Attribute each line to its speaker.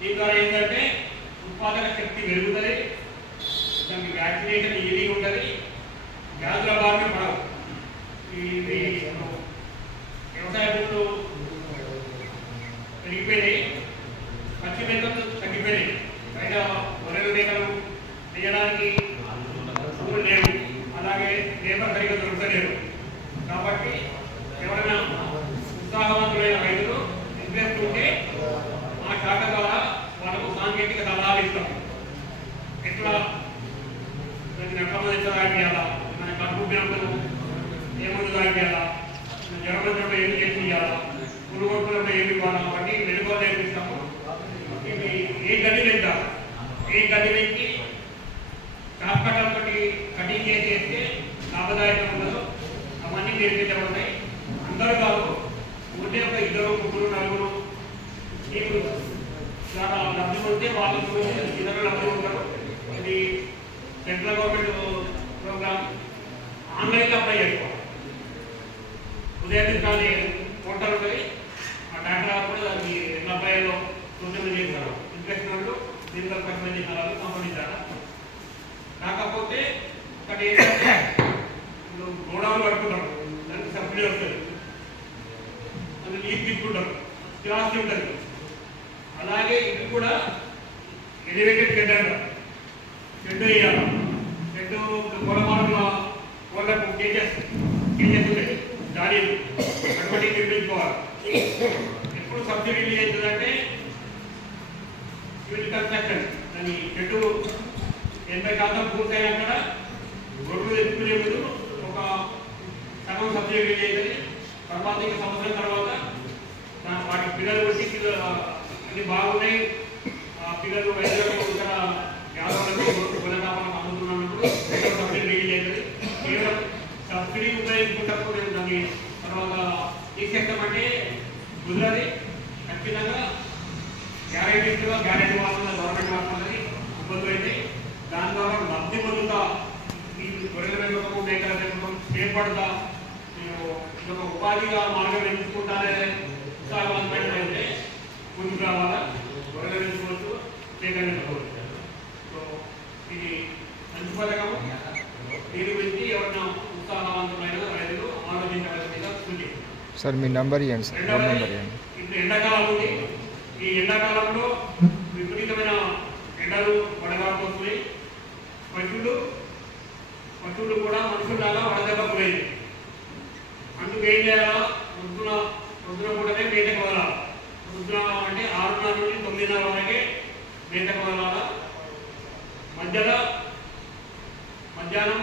Speaker 1: దీని ద్వారా ఏంటంటే ఉత్పాదక శక్తి పెరుగుతుంది దానికి వ్యాక్సినేషన్ ఈజీ ఉంటుంది వ్యాధుల బారిన పడవు తీయడానికి భూములు లేవు అలాగే లేబర్ సరిగ్గా దొరకలేరు కాబట్టి ఎవరైనా ఉత్సాహవంతులైన రైతులు ఇంట్రెస్ట్ ఉంటే ఆ శాఖ ద్వారా వాళ్ళకు సాంకేతిక సలహాలు ఇస్తాం. ఎట్లా? ప్రతి రకమైన ఎట్లా తాగియాలా మన కడుపు బియ్యంలో ఏ మందు తాగియాలా జ్వరం వచ్చినప్పుడు చేసి ఇవ్వాలా పురుగొట్టులపై ఏమి ఇవ్వాలా? అవన్నీ వెలుగులో చేస్తే చేసి లాభదాయకం ఉండదు. అవన్నీ నేర్పించబడతాయి అందరూ కాదు ఉంటే ఒక ఇద్దరు ముగ్గురు నలుగురు మీకు చాలా డబ్బులు ఉంటే వాళ్ళు ఇద్దరు డబ్బులు ఉంటారు. ఇది సెంట్రల్ గవర్నమెంట్ ప్రోగ్రామ్ ఆన్లైన్లో అప్లై చేసుకోవాలి. ఉదయం కానీ ఏంటంటే ఇప్పుడు గోడౌన్ కట్టుకుంటారు దానికి సబ్సిడీ వస్తుంది అది లీజ్ తీసుకుంటారు స్థిరాస్తి ఉంటుంది అలాగే ఇది కూడా ఎలివేటెడ్ షెడ్ అంటారు షెడ్ వేయాలి షెడ్ వాళ్ళకు కేజెస్ కేజెస్ ఉంటాయి అటువంటి నిర్మించుకోవాలి ఎప్పుడు సబ్సిడీ అవుతుందంటే సివిల్ కన్స్ట్రక్షన్ దాని షెడ్ ఎనభై శాతం పూర్తయినాక గొడ్లు ఎత్తుకునే ముందు ఒక సగం సబ్జెక్ట్ అవుతుంది తర్వాత ఇంక సంవత్సరం తర్వాత వాటి పిల్లలు వచ్చి అన్ని బాగున్నాయి. ఆ పిల్లలు రైతులకు ఇతర వ్యాపారులకు అమ్ముతున్నప్పుడు సబ్సిడీ రిలీజ్ అవుతుంది. కేవలం సబ్సిడీ ఉపయోగించుకుంటప్పుడు నేను దాన్ని తర్వాత తీసేస్తామంటే కుదరది. ఖచ్చితంగా గ్యారెంటీగా గ్యారెంటీ వాడుతున్న గవర్నమెంట్ వాడుతున్నది ఇబ్బందులు అయితే దాని ద్వారా చేపడతా నేను ఉపాధిగా మార్గం ఎంచుకుంటానే ఉత్సాహవంతమైన అయితే ముందుకు రావాలా సో ఇది మంచి పథకం దీని గురించి ఎవరైనా ఉత్సాహవంతమైన రైతులు ఆలోచించవలసిందిగా
Speaker 2: సార్ మీ నంబర్ ఇవ్వండి సార్. ఫోన్ నెంబర్ ఇవ్వండి
Speaker 1: ఇప్పుడు ఎండాకాలం ఉంది. ఈ ఎండాకాలంలో విపరీతమైన ఎండలు వడగాడుతున్నాయి పశువులు పశువులు కూడా మనుషుల్లాగా వడదెబ్బ గురైంది అందుకు ఏం చేయాలా? పొద్దున పొద్దున కూడానే మేతకు వదలాలి పొద్దున అంటే ఆరున్నర నుండి తొమ్మిదిన్నర వరకే మేతకు వదలాలా మధ్యలో మధ్యాహ్నం